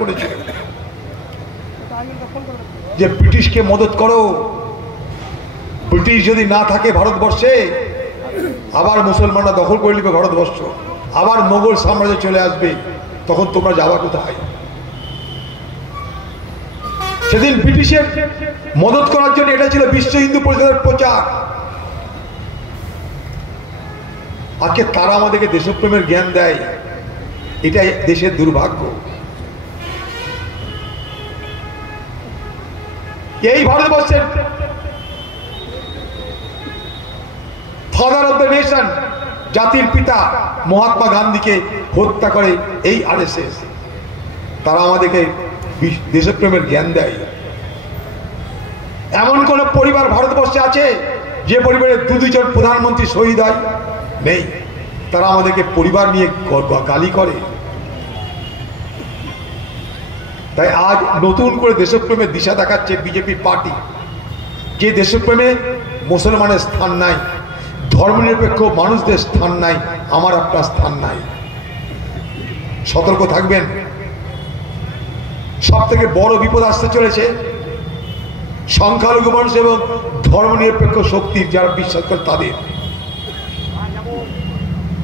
করেছে যে ব্রিটিশকে মদত করো, ব্রিটিশ যদি না থাকে ভারতবর্ষে আবার মুসলমানরা দখল করে নিবে ভারতবর্ষ, আবার মোগল সাম্রাজ্য চলে আসবে, তখন তোমরা যাওয়া কোথায়? সেদিন ব্রিটিশের মদত করার জন্য এটা ছিল বিশ্ব হিন্দু পরিষদের প্রচার। আজকে তারা আমাদেরকে দেশপ্রেমের জ্ঞান দেয়, এটাই দেশের দুর্ভাগ্য। এই ভারতবর্ষের ফাদার অফ দ্য নেশন, জাতির পিতা মহাত্মা গান্ধীকে হত্যা করে এই আরএসএস। তারা আমাদেরকে দেশপ্রেমের জ্ঞান দেয়। এমন কোন পরিবার ভারতবর্ষে আছে যে পরিবারে দুজন প্রধানমন্ত্রী শহীদ হয়? নেই। তারা আমাদেরকে পরিবার নিয়ে গালি করে। তাই আজ নতুন করে দেশপ্রেমের দিশা দেখাচ্ছে বিজেপি পার্টি, যে দেশপ্রেমে মুসলমানের স্থান নাই, ধর্মনিরপেক্ষ মানুষদের স্থান নাই, আমার আপনার স্থান নাই। সতর্ক থাকবেন। সব থেকে বড় বিপদ আসতে চলেছে সংখ্যালঘু মানুষ এবং ধর্মনিরপেক্ষ শক্তির যারা বিশ্বাস করে তাদের।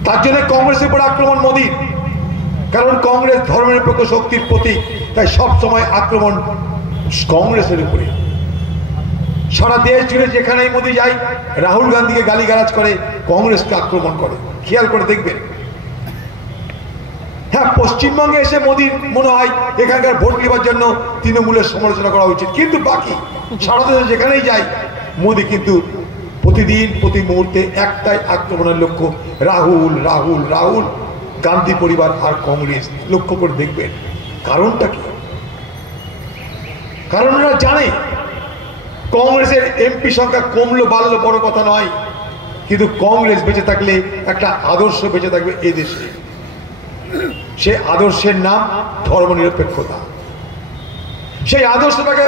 তার জন্য কংগ্রেসের উপর আক্রমণ মোদীর, কারণ কংগ্রেস ধর্মনিরপেক্ষ শক্তির প্রতীক। তাই সব সময় আক্রমণ কংগ্রেসের উপরে। সারা দেশ জুড়ে যেখানেই মোদী যায় রাহুল গান্ধীকে গালিগালাজ করে, কংগ্রেসকে আক্রমণ করে। খেয়াল করে দেখবেন। হ্যাঁ, পশ্চিমবঙ্গে এসে মোদীর মনে হয় এখানকার ভোট নেবার জন্য তৃণমূলের সমালোচনা করা উচিত, কিন্তু বাকি সারা দেশে যেখানেই যায় মোদী কিন্তু প্রতিদিন প্রতি মুহূর্তে একটাই আক্রমণের লক্ষ্য, রাহুল রাহুল রাহুল, গান্ধী পরিবার আর কংগ্রেস। লক্ষ্য করে দেখবেন কারণটা কি। কারণ ওরা জানে কংগ্রেসের এমপি সংখ্যা কমলো বাড়লো বড় কথা নয়, কিন্তু কংগ্রেস বেঁচে থাকলে একটা আদর্শ বেঁচে থাকবে এদেশে। সে আদর্শের নাম ধর্মনিরপেক্ষতা। সেই আদর্শটাকে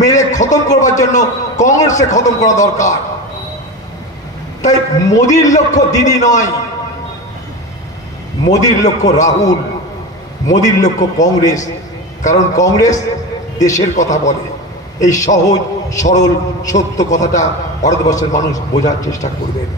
মেরে খতম করবার জন্য কংগ্রেসকে খতম করা দরকার। তাই মোদীর লক্ষ্য দিদি নয়, মোদীর লক্ষ্য রাহুল, মোদীর লক্ষ্য কংগ্রেস। কারণ কংগ্রেস দেশের কথা বলে। এই সহজ সরল সত্য কথাটা ভারতবর্ষের মানুষ বোঝার চেষ্টা করবেন।